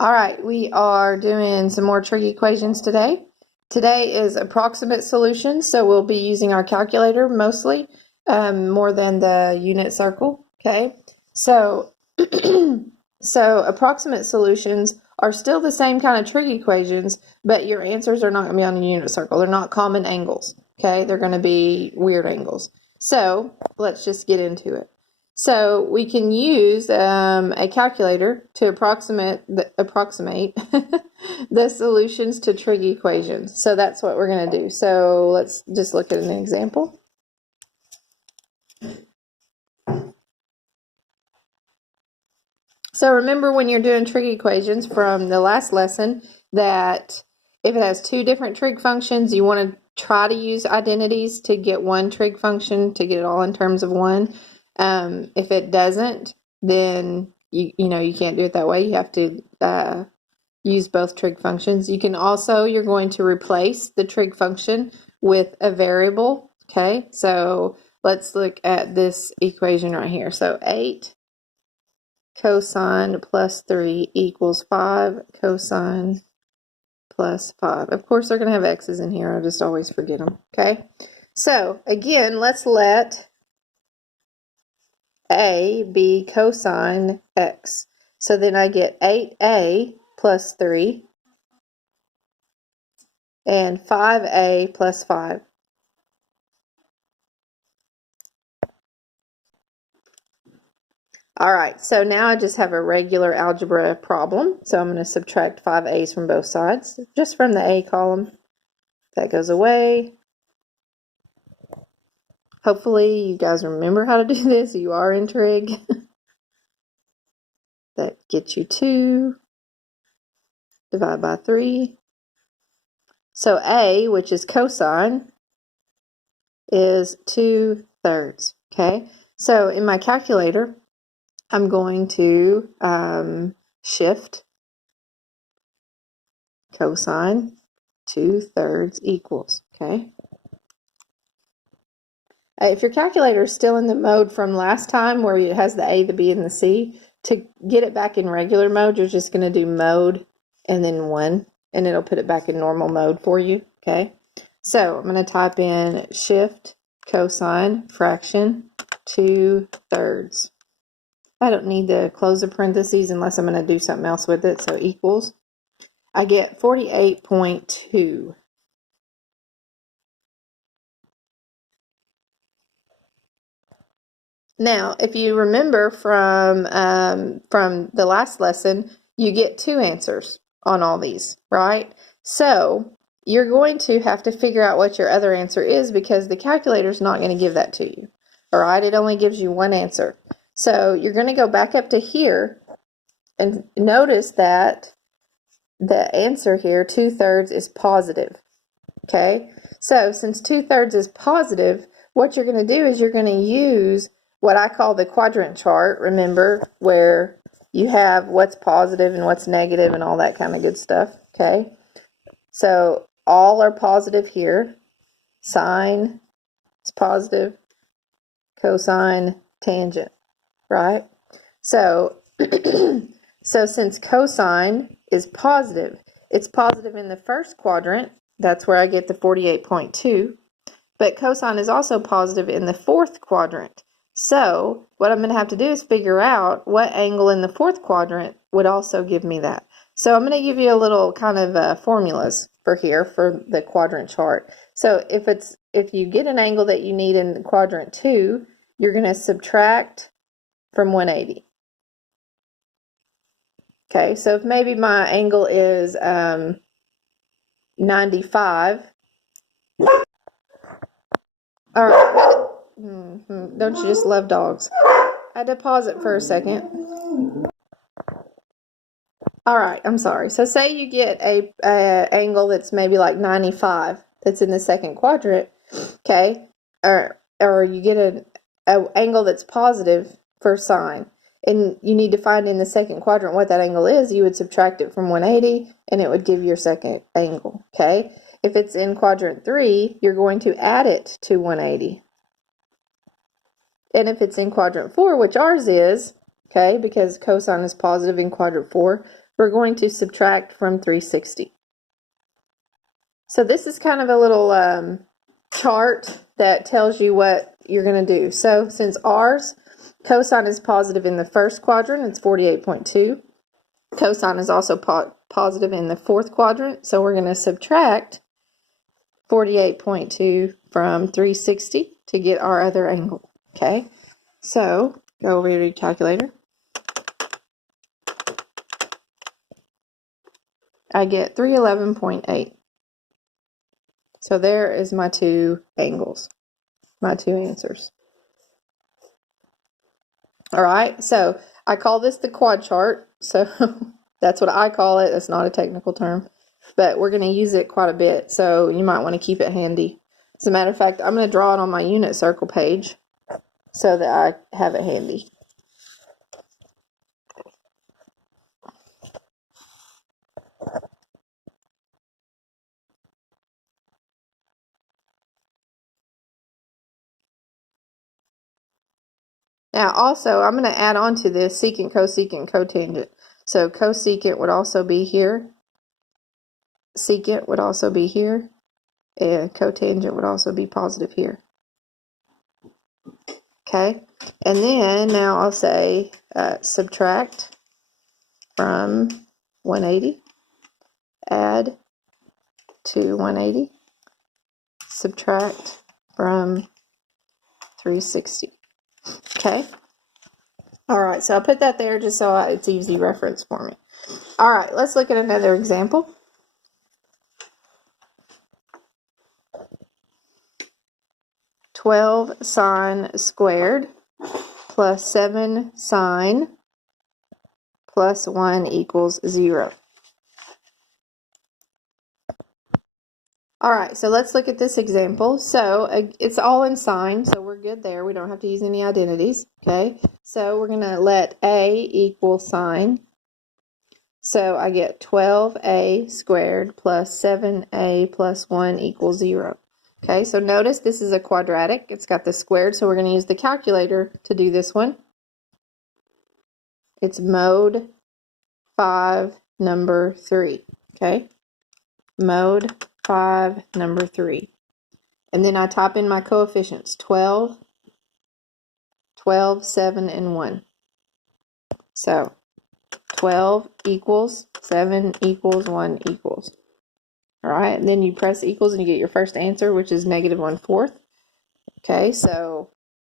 All right, we are doing some more trig equations today. Today is approximate solutions, so we'll be using our calculator mostly, more than the unit circle. Okay, so approximate solutions are still the same kind of trig equations, but your answers are not going to be on a unit circle. They're not common angles. Okay, they're going to be weird angles. So let's just get into it. So we can use a calculator to approximate the solutions to trig equations. So that's what we're going to do. So let's just look at an example. So remember when you're doing trig equations from the last lesson that if it has two different trig functions, you want to try to use identities to get one trig function to get it all in terms of one. If it doesn't, then you can't do it that way. You have to use both trig functions. You can also, you're going to replace the trig function with a variable. Okay, so let's look at this equation right here. So 8 cosine plus 3 equals 5 cosine plus 5. Of course, they're going to have x's in here. I just always forget them. Okay, so again, let's let a be cosine x. So then I get 8a plus 3 and 5a plus 5. All right, so now I just have a regular algebra problem. So I'm going to subtract 5a's from both sides, just from the a column. That goes away. Hopefully you guys remember how to do this. You are in trig. That gets you 2. Divide by 3. So a, which is cosine, is 2/3. Okay, so in my calculator, I'm going to shift cosine 2/3 equals. Okay. If your calculator is still in the mode from last time where it has the A, the B, and the C, to get it back in regular mode, you're just going to do mode and then 1, and it'll put it back in normal mode for you. Okay. So I'm going to type in shift cosine fraction 2/3. I don't need to close the parentheses unless I'm going to do something else with it. So equals. I get 48.2. Now, if you remember from the last lesson, you get 2 answers on all these, right? So you're going to have to figure out what your other answer is because the calculator is not going to give that to you. All right, it only gives you one answer. So you're going to go back up to here and notice that the answer here, 2/3, is positive. Okay, so since 2/3 is positive, what you're going to do is you're going to use what I call the quadrant chart, remember, where you have what's positive and what's negative and all that kind of good stuff. Okay, so all are positive here. Sine is positive, cosine, tangent, right? So, so since cosine is positive, it's positive in the first quadrant. That's where I get the 48.2. But cosine is also positive in the fourth quadrant. So what I'm going to have to do is figure out what angle in the fourth quadrant would also give me that. So I'm going to give you a little kind of formulas for here for the quadrant chart. So if you get an angle that you need in quadrant 2, you're going to subtract from 180. Okay, so if maybe my angle is 95. All right. Don't you just love dogs? I had to pause it for a second. All right, I'm sorry. So say you get a angle that's maybe like 95 that's in the second quadrant, okay? Or you get an angle that's positive for sine, and you need to find in the second quadrant what that angle is. You would subtract it from 180, and it would give your second angle, okay? If it's in quadrant 3, you're going to add it to 180. And if it's in quadrant 4, which ours is, okay, because cosine is positive in quadrant 4, we're going to subtract from 360. So this is kind of a little chart that tells you what you're going to do. So since r's cosine is positive in the first quadrant, it's 48.2. Cosine is also positive in the fourth quadrant, so we're going to subtract 48.2 from 360 to get our other angle. Okay, so go over to your calculator. I get 311.8. So there is my two angles, my two answers. All right, so I call this the quad chart. So that's what I call it. That's not a technical term, but we're going to use it quite a bit. So you might want to keep it handy. As a matter of fact, I'm going to draw it on my unit circle page so that I have it handy. Now also, I'm going to add on to this secant, cosecant, cotangent. So cosecant would also be here. Secant would also be here. And cotangent would also be positive here. Okay. And then now I'll say subtract from 180. Add to 180. Subtract from 360. Okay. All right, so I'll put that there just so it's easy reference for me. All right, let's look at another example. (12 sine squared plus 7 sine plus 1 equals 0. All right, so let's look at this example. So it's all in sine, so we're good there. We don't have to use any identities, okay? So we're going to let a equal sine. So I get 12a squared plus 7a plus 1 equals 0. Okay, so notice this is a quadratic. It's got the squared, so we're going to use the calculator to do this one. It's mode 5, number 3, okay? Mode 5, number 3. And then I type in my coefficients, 12, 12, 7, and 1. So 12 equals, 7 equals, 1 equals. All right, and then you press equals and you get your first answer, which is negative 1/4. Okay, so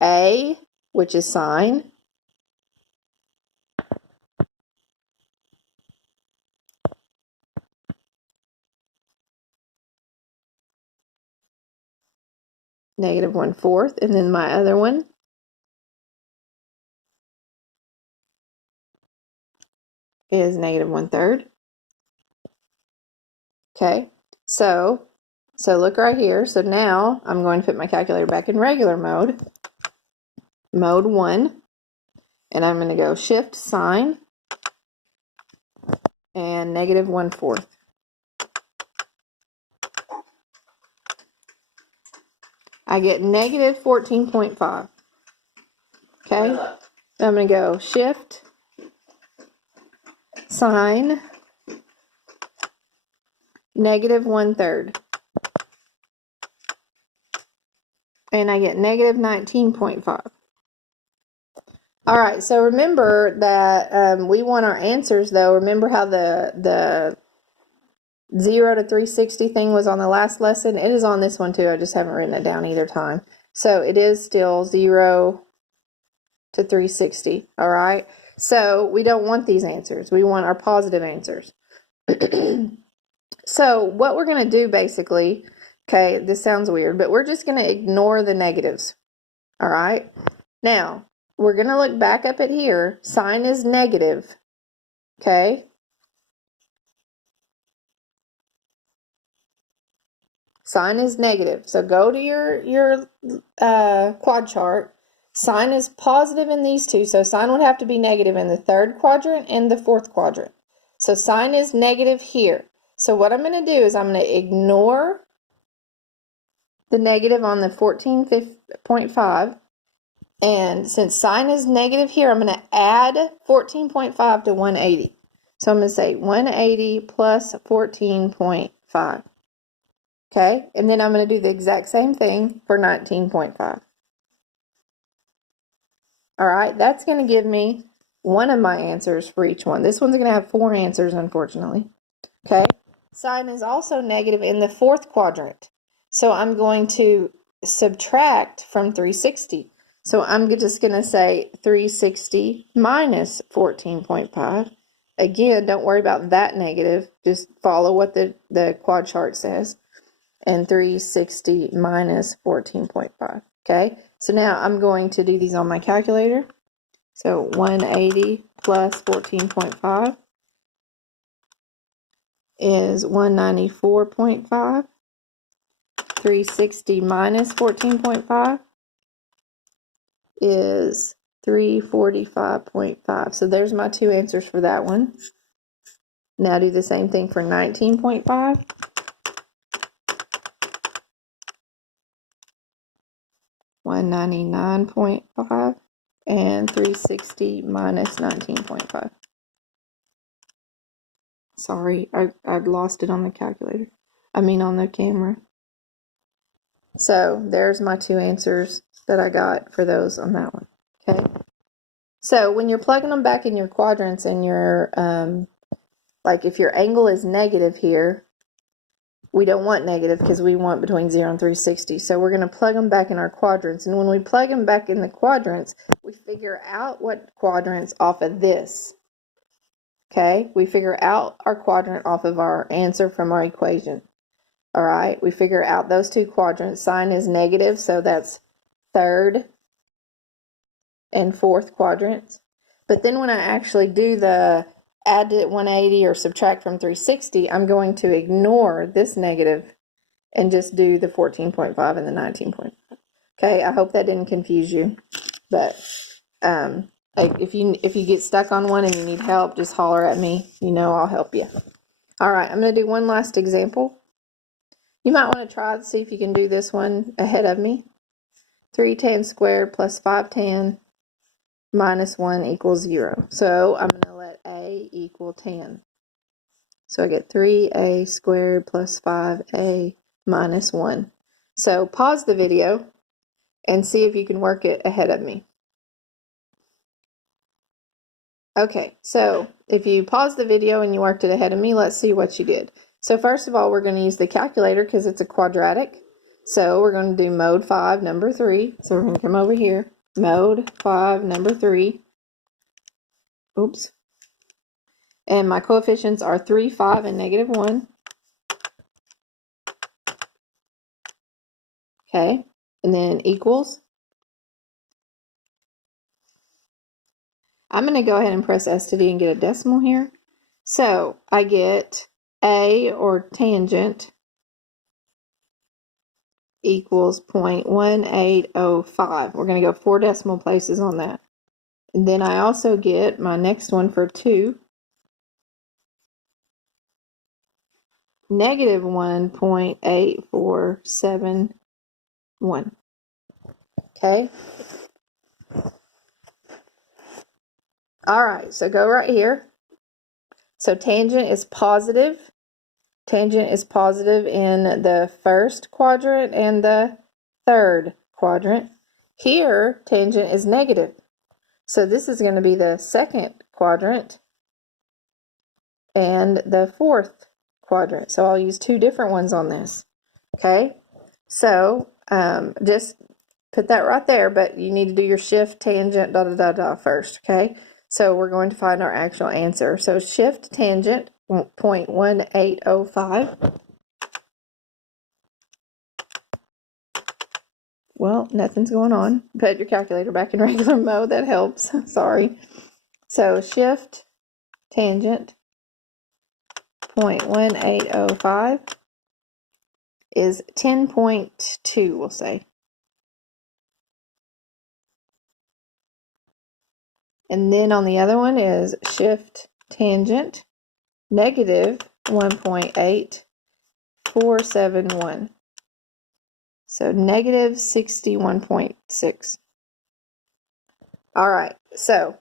A, which is sine, negative 1/4, and then my other one is negative 1/3. Okay, so look right here. So now I'm going to put my calculator back in regular mode, mode 1, and I'm going to go shift sine and negative 1/4. I get negative 14.5. Okay, I'm going to go shift sine negative 1/3. And I get negative 19.5. All right, so remember that we want our answers, though. Remember how the 0 to 360 thing was on the last lesson? It is on this one, too. I just haven't written it down either time. So it is still 0 to 360, all right? So we don't want these answers. We want our positive answers. So what we're going to do, basically, okay, this sounds weird, but we're just going to ignore the negatives, all right? Now, we're going to look back up at here. Sine is negative, okay? Sine is negative. So go to your quad chart. Sine is positive in these two, so sine would have to be negative in the third quadrant and the fourth quadrant. So sine is negative here. So what I'm going to do is I'm going to ignore the negative on the 14.5. And since sine is negative here, I'm going to add 14.5 to 180. So I'm going to say 180 plus 14.5. Okay, and then I'm going to do the exact same thing for 19.5. All right, that's going to give me one of my answers for each one. This one's going to have 4 answers, unfortunately. Okay, sine is also negative in the 4th quadrant. So I'm going to subtract from 360. So I'm just going to say 360 minus 14.5. Again, don't worry about that negative. Just follow what the quad chart says. And 360 minus 14.5. Okay, so now I'm going to do these on my calculator. So 180 plus 14.5 is 194.5. 360 minus 14.5 is 345.5. So there's my 2 answers for that one. Now do the same thing for 19.5. 199.5 and 360 minus 19.5. Sorry, I lost it on the calculator. On the camera. So there's my 2 answers that I got for those on that one. Okay. So when you're plugging them back in your quadrants and your, like if your angle is negative here, we don't want negative because we want between 0 and 360. So we're going to plug them back in our quadrants. And when we plug them back in the quadrants, we figure out what quadrants off of this. Okay, we figure out our quadrant off of our answer from our equation. All right, we figure out those 2 quadrants. Sine is negative, so that's 3rd and 4th quadrants. But then when I actually do the add to 180 or subtract from 360, I'm going to ignore this negative and just do the 14.5 and the 19.5. Okay, I hope that didn't confuse you. But if you get stuck on one and you need help, just holler at me. I'll help you. All right, I'm going to do one last example. You might want to try to see if you can do this one ahead of me. 3 tan squared plus 5 tan minus 1 equals 0. So I'm going to let a equal tan. So I get 3a squared plus 5a minus 1. So pause the video and see if you can work it ahead of me. Okay, so if you pause the video and you worked it ahead of me, let's see what you did. So first of all, we're going to use the calculator because it's a quadratic. So we're going to do mode 5, number 3. So we're going to come over here, mode 5, number 3. Oops. And my coefficients are 3, 5, and negative 1. Okay, and then equals. I'm going to go ahead and press STD and get a decimal here. So I get A, or tangent, equals 0.1805. We're going to go 4 decimal places on that. And then I also get my next one for 2, negative 1.8471. Okay. All right, so go right here. So tangent is positive. Tangent is positive in the 1st quadrant and the 3rd quadrant. Here, tangent is negative. So this is going to be the 2nd quadrant and the 4th quadrant. So I'll use 2 different ones on this. Okay, so just put that right there, but you need to do your shift, tangent, first. Okay, so we're going to find our actual answer. So shift tangent 0.1805. Well, nothing's going on. Put your calculator back in regular mode. That helps. Sorry. So shift tangent 0.1805 is 10.2, we'll say. And then on the other one is shift tangent negative 1.8471. So negative 61.6. All right, so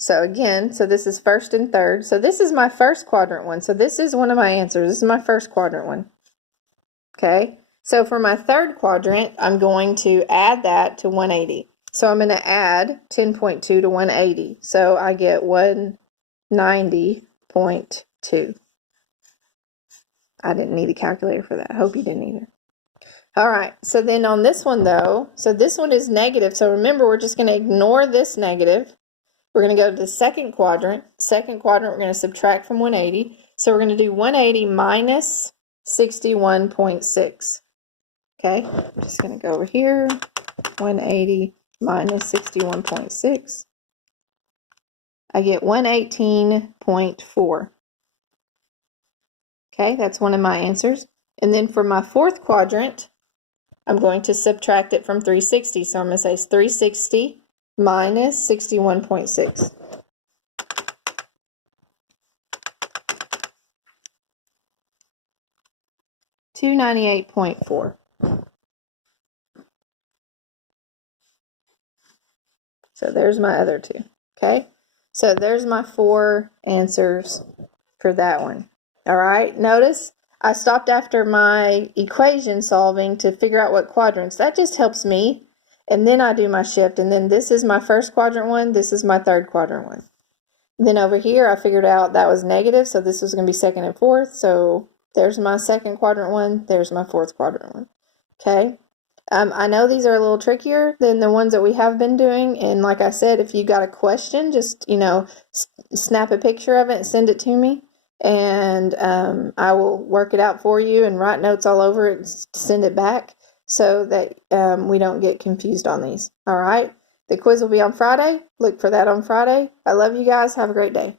So again, so this is first and third. So this is my first quadrant one. So this is one of my answers. This is my first quadrant one. Okay. So for my third quadrant, I'm going to add that to 180. So I'm going to add 10.2 to 180. So I get 190.2. I didn't need a calculator for that. I hope you didn't either. All right, so then on this one though, so this one is negative. So remember, we're just going to ignore this negative. We're going to go to the second quadrant. Second quadrant, we're going to subtract from 180. So we're going to do 180 minus 61.6. Okay, I'm just going to go over here. 180 minus 61.6. I get 118.4. Okay, that's one of my answers. And then for my fourth quadrant, I'm going to subtract it from 360. So I'm going to say 360 minus 61.6. $298.4. So there's my other two. Okay, so there's my 4 answers for that one. All right, notice I stopped after my equation solving to figure out what quadrants. That just helps me. And then I do my shift. And then this is my first quadrant one. This is my third quadrant one. Then over here, I figured out that was negative. So this was going to be second and fourth. So there's my second quadrant one. There's my fourth quadrant one. Okay. I know these are a little trickier than the ones that we have been doing. And like I said, if you got a question, just, snap a picture of it and send it to me. And I will work it out for you and write notes all over it and send it back so that we don't get confused on these. All right. The quiz will be on Friday. Look for that on Friday. I love you guys. Have a great day.